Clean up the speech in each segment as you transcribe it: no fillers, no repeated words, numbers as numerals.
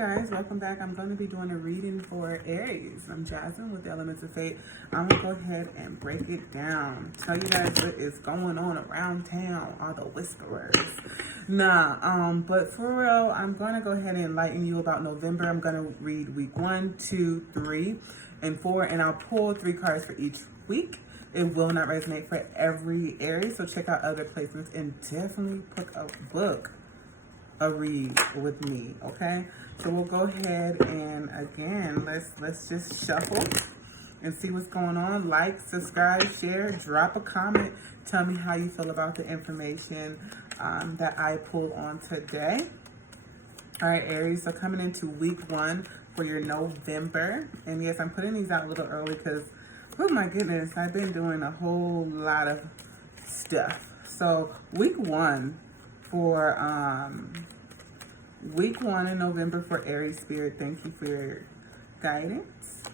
guys, welcome back. I'm going to be doing a reading for Aries. I'm Jasmine with the Elements of Fate. I'm going to go ahead and break it down. Tell you guys what is going on around town, all the whisperers. But for real, I'm going to go ahead and enlighten you about November. I'm going to read week 1, 2, 3, and 4, and I'll pull 3 cards for each week. It will not resonate for every Aries, so check out other placements and definitely book a read with me, okay? So we'll go ahead and again, let's just shuffle and see what's going on. Like, subscribe, share, drop a comment. Tell me how you feel about the information that I pulled on today. All right, Aries, so coming into week 1 for your November. And yes, I'm putting these out a little early because, oh my goodness, I've been doing a whole lot of stuff. So week 1 for week 1 in November for Aries Spirit. Thank you for your guidance.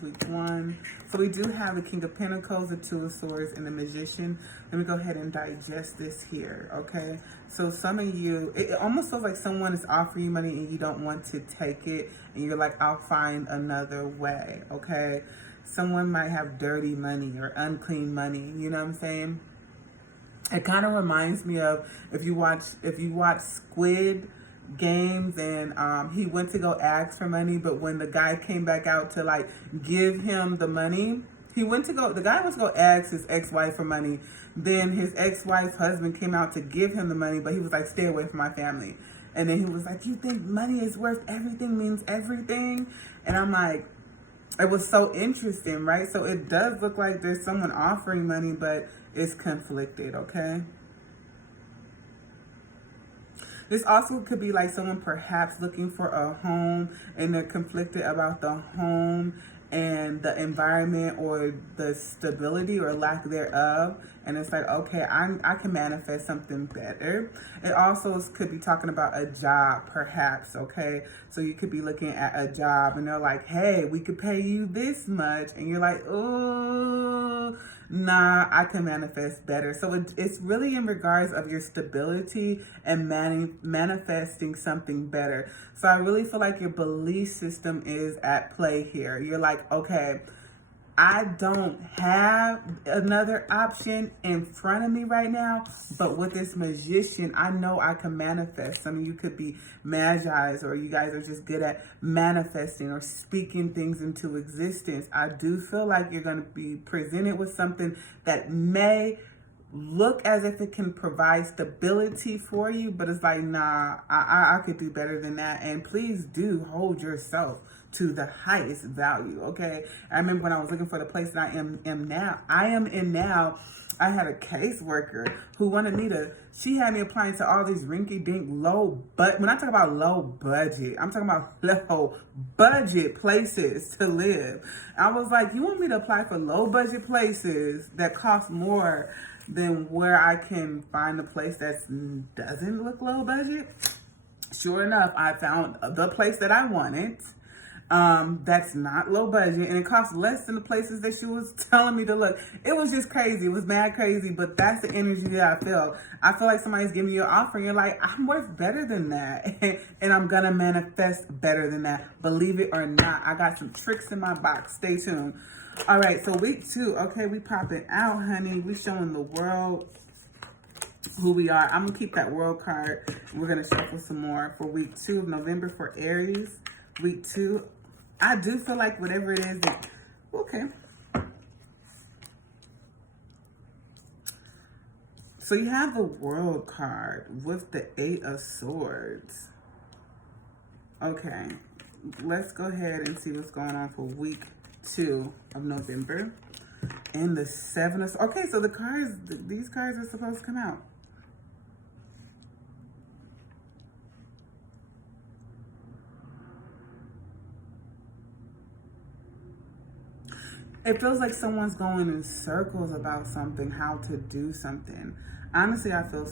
Week 1. So we do have the King of Pentacles, the Two of Swords, and the Magician. Let me go ahead and digest this here, okay? So some of you, it almost feels like someone is offering you money and you don't want to take it, and you're like, I'll find another way, okay? Someone might have dirty money or unclean money, you know what I'm saying? It kind of reminds me of if you watch Squid Games, and he went to go ask for money, but when the guy came back out to like give him the money, the guy went to go ask his ex-wife for money. Then his ex-wife's husband came out to give him the money, but he was like, stay away from my family. And then he was like, you think money is worth everything, means everything? And I'm like, it was so interesting, right? So it does look like there's someone offering money, but it's conflicted, okay? This also could be like someone perhaps looking for a home and they're conflicted about the home and the environment or the stability or lack thereof. And it's like, okay, I can manifest something better. It also could be talking about a job, perhaps, okay? So you could be looking at a job and they're like, hey, we could pay you this much. And you're like, oh, nah, I can manifest better. So it's really in regards of your stability and manifesting something better. So I really feel like your belief system is at play here. You're like, okay, I don't have another option in front of me right now, but with this Magician, I know I can manifest. Some of you could be Magi's, or you guys are just good at manifesting or speaking things into existence. I do feel like you're going to be presented with something that may look as if it can provide stability for you, but it's like, nah, I could do better than that. And please do hold yourself to the highest value, okay? I remember when I was looking for the place that I am in now, I had a caseworker who wanted me to, she had me applying to all these rinky-dink when I talk about low budget, I'm talking about low budget places to live. I was like, you want me to apply for low budget places that cost more than where I can find a place that doesn't look low budget? Sure enough, I found the place that I wanted. That's not low budget, and it costs less than the places that she was telling me to look. It was just crazy. It was mad crazy, but that's the energy that I feel. I feel like somebody's giving you an offer, and you're like, I'm worth better than that, and I'm gonna manifest better than that. Believe it or not, I got some tricks in my box. Stay tuned. All right, so week 2, okay, we popping out, honey. We showing the world who we are. I'm gonna keep that world card. We're gonna shuffle some more for week 2 of November for Aries. Week 2, I do feel like whatever it is, okay. So you have the World card with the 8 of Swords. Okay, let's go ahead and see what's going on for week 2 of November. And the 7 of, okay, so these cards are supposed to come out. It feels like someone's going in circles about something, how to do something. Honestly, I feel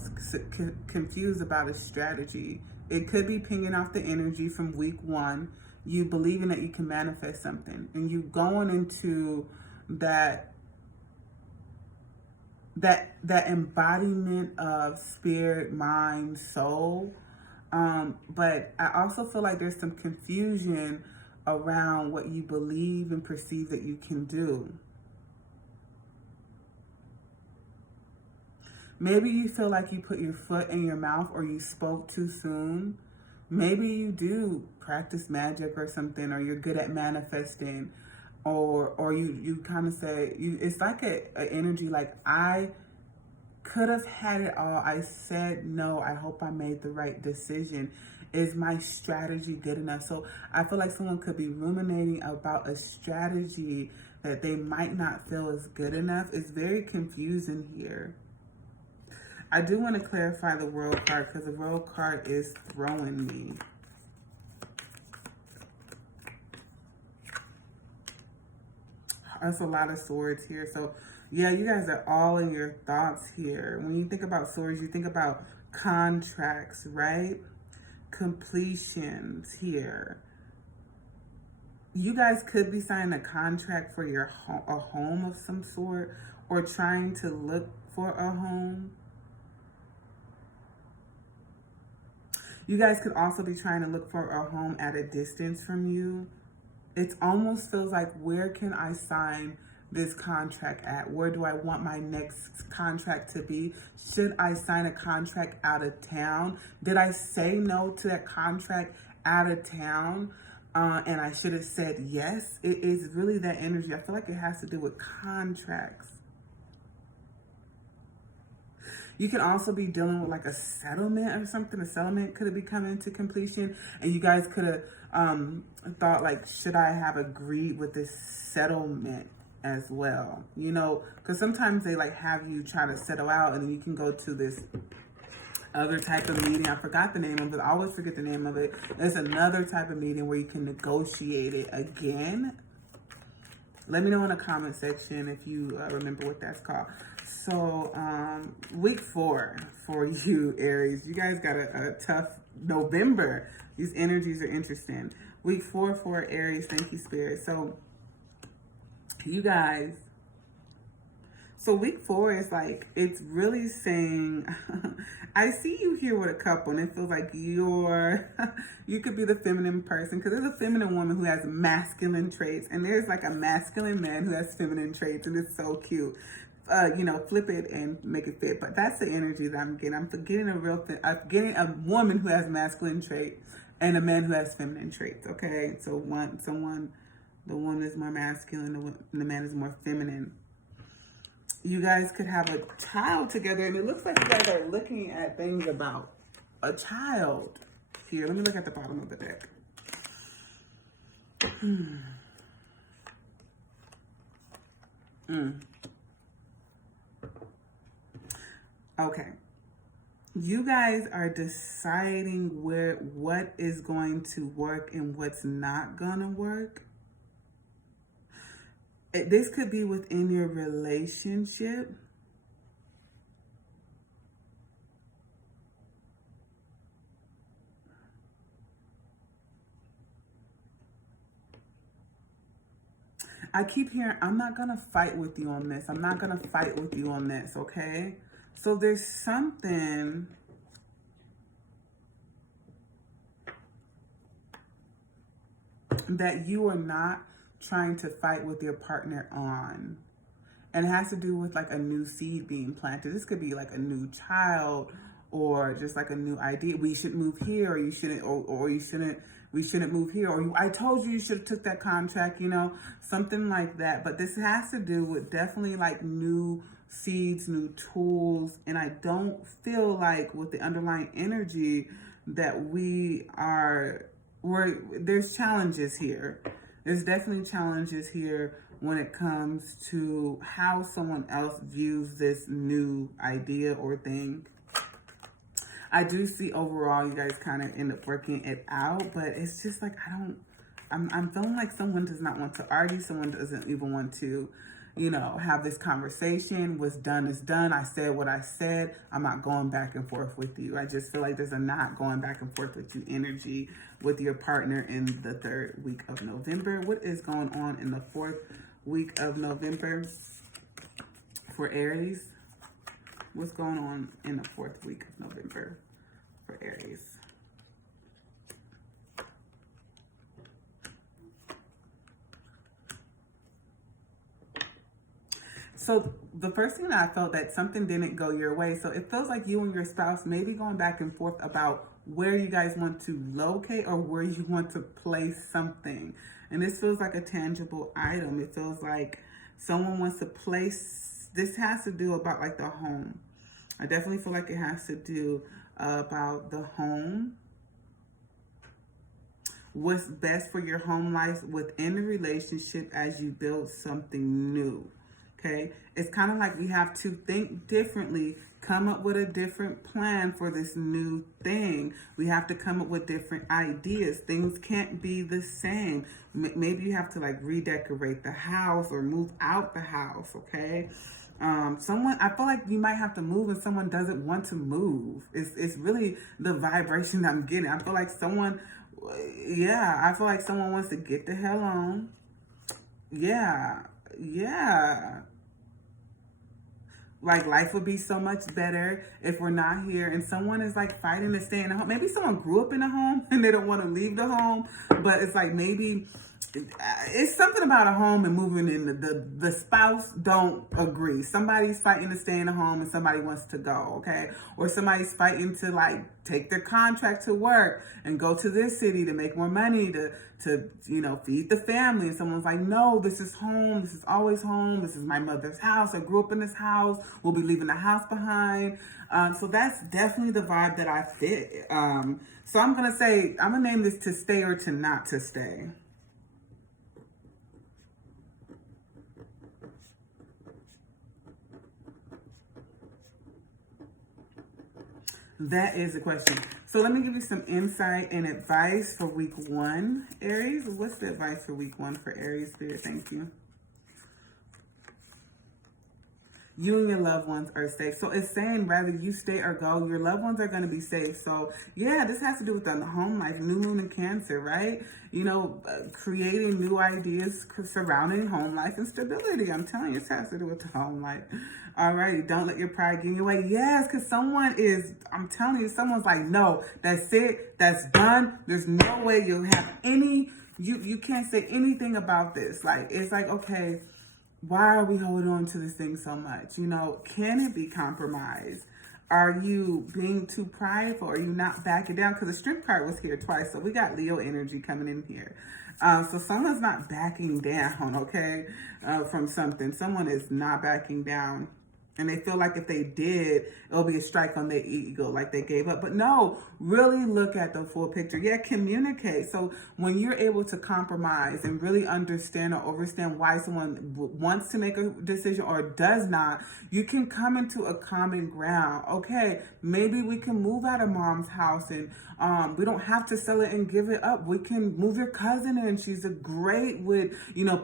confused about a strategy. It could be pinging off the energy from week 1. You believing that you can manifest something. And you going into that embodiment of spirit, mind, soul. But I also feel like there's some confusion around what you believe and perceive that you can do. Maybe you feel like you put your foot in your mouth or you spoke too soon. Maybe you do practice magic or something, or you're good at manifesting, or you kind of say, it's like a energy like, I could have had it all. I said no. I hope I made the right decision. Is my strategy good enough? So I feel like someone could be ruminating about a strategy that they might not feel is good enough. It's very confusing here. I do want to clarify the World card because the World card is throwing me. That's a lot of swords here. So yeah, you guys are all in your thoughts here. When you think about swords, you think about contracts, right? Completions here. You guys could be signing a contract for a home of some sort, or trying to look for a home. You guys could also be trying to look for a home at a distance from you. It almost feels like, where can I sign this contract at? Where do I want my next contract to be? Should I sign a contract out of town? Did I say no to that contract out of town? And I should have said yes. It is really that energy. I feel like it has to do with contracts. You can also be dealing with like a settlement or something. A settlement could have be coming to completion, and you guys could have thought like, should I have agreed with this settlement as well? You know, because sometimes they like have you try to settle out, and then you can go to this other type of meeting. I forgot the name of it. I always forget the name of it. There's another type of meeting where you can negotiate it again. Let me know in the comment section if you remember what that's called. So, week 4 for you, Aries. You guys got a tough November. These energies are interesting. Week 4 for Aries. Thank you, Spirit. So, you guys. So, week 4 is like, it's really saying, I see you here with a couple, and it feels like you could be the feminine person, because there's a feminine woman who has masculine traits, and there's like a masculine man who has feminine traits, and it's so cute. You know, flip it and make it fit. But that's the energy that I'm getting. I'm getting I'm getting a woman who has masculine traits and a man who has feminine traits. Okay, so the woman is more masculine, the man is more feminine. You guys could have a child together, and it looks like you guys are looking at things about a child. Here, let me look at the bottom of the deck. Okay. You guys are deciding what is going to work and what's not gonna work. This could be within your relationship. I keep hearing, I'm not going to fight with you on this. I'm not going to fight with you on this, okay? So there's something that you are not trying to fight with your partner on. And it has to do with like a new seed being planted. This could be like a new child, or just like a new idea. We should move here, or you shouldn't, or you shouldn't, we shouldn't move here, or I told you should have took that contract, you know, something like that. But this has to do with definitely like new seeds, new tools. And I don't feel like with the underlying energy that there's challenges here. There's definitely challenges here when it comes to how someone else views this new idea or thing. I do see overall you guys kind of end up working it out, but it's just like, I'm feeling like someone does not want to argue. Someone doesn't even want to, you know, have this conversation. What's done is done. I said what I said. I'm not going back and forth with you. I just feel like there's a not going back and forth with you energy with your partner in the 3rd week of November. What is going on in the 4th week of November for Aries? What's going on in the 4th week of November for Aries? So the first thing that I felt that something didn't go your way. So it feels like you and your spouse may be going back and forth about where you guys want to locate or where you want to place something. And this feels like a tangible item. It feels like someone wants to place, this has to do about like the home. I definitely feel like it has to do about the home. What's best for your home life within the relationship as you build something new. Okay, it's kind of like we have to think differently, come up with a different plan for this new thing. We have to come up with different ideas. Things can't be the same. Maybe you have to like redecorate the house or move out the house, okay? Someone, I feel like you might have to move and someone doesn't want to move. It's really the vibration I'm getting. I feel like someone, I feel like someone wants to get the hell on. Yeah. Like life would be so much better if we're not here, and someone is like fighting to stay in the home. Maybe someone grew up in a home and they don't want to leave the home, but it's like maybe it's something about a home and moving in. The spouse don't agree. Somebody's fighting to stay in a home and somebody wants to go, okay? Or somebody's fighting to like take their contract to work and go to this city to make more money to feed the family. And someone's like, no, this is home. This is always home. This is my mother's house. I grew up in this house. We'll be leaving the house behind. So that's definitely the vibe that I fit. So I'm going to name this to stay or to not to stay. That is the question. So let me give you some insight and advice for week 1, Aries. What's the advice for week 1 for Aries, Spirit? Thank you. You and your loved ones are safe. So it's saying rather you stay or go, your loved ones are going to be safe. So yeah, this has to do with the home life, new moon in Cancer, right? Creating new ideas surrounding home life and stability. I'm telling you, this has to do with the home life. All right, don't let your pride get in your way. Yes, because I'm telling you, someone's like, no, that's it, that's done. There's no way you'll have you can't say anything about this. Like, it's like, okay, why are we holding on to this thing so much? Can it be compromised? Are you being too prideful? Are you not backing down? Because the strength card was here twice. So we got Leo energy coming in here. So someone's not backing down, okay, from something. Someone is not backing down. And they feel like if they did, it'll be a strike on their ego, like they gave up. But no, really look at the full picture. Yeah, communicate. So when you're able to compromise and really understand or understand why someone wants to make a decision or does not, you can come into a common ground. Okay, maybe we can move out of mom's house and we don't have to sell it and give it up. We can move your cousin in. She's great with,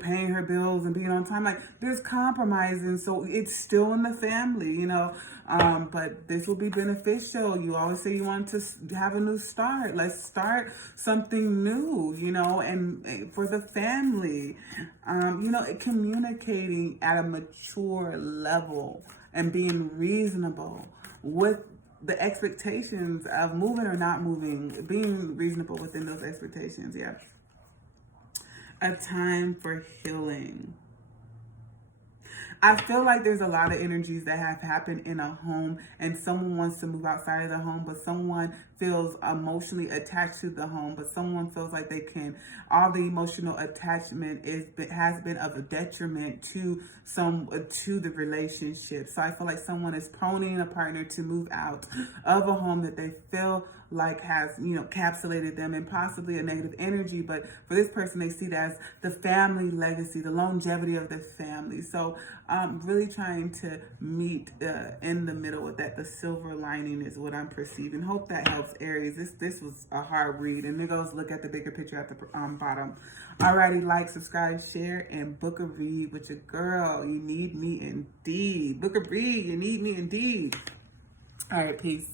paying her bills and being on time. Like, there's compromising. So it's still in the family, but this will be beneficial. You always say you want to have a new start. Let's start something new, and for the family, communicating at a mature level and being reasonable with the expectations of moving or not moving, being reasonable within those expectations. Yeah. A time for healing. I feel like there's a lot of energies that have happened in a home and someone wants to move outside of the home, but someone feels emotionally attached to the home, but someone feels like all the emotional attachment has been of a detriment to the relationship. So I feel like someone is proning a partner to move out of a home that they feel like has, encapsulated them in possibly a negative energy. But for this person, they see it as the family legacy, the longevity of the family. So really trying to meet in the middle with that. The silver lining is what I'm perceiving. Hope that helps, Aries. This was a hard read. And there goes, look at the bigger picture at the bottom. Alrighty, like, subscribe, share, and book a read with your girl. You need me indeed. Book a read. You need me indeed. All right, peace.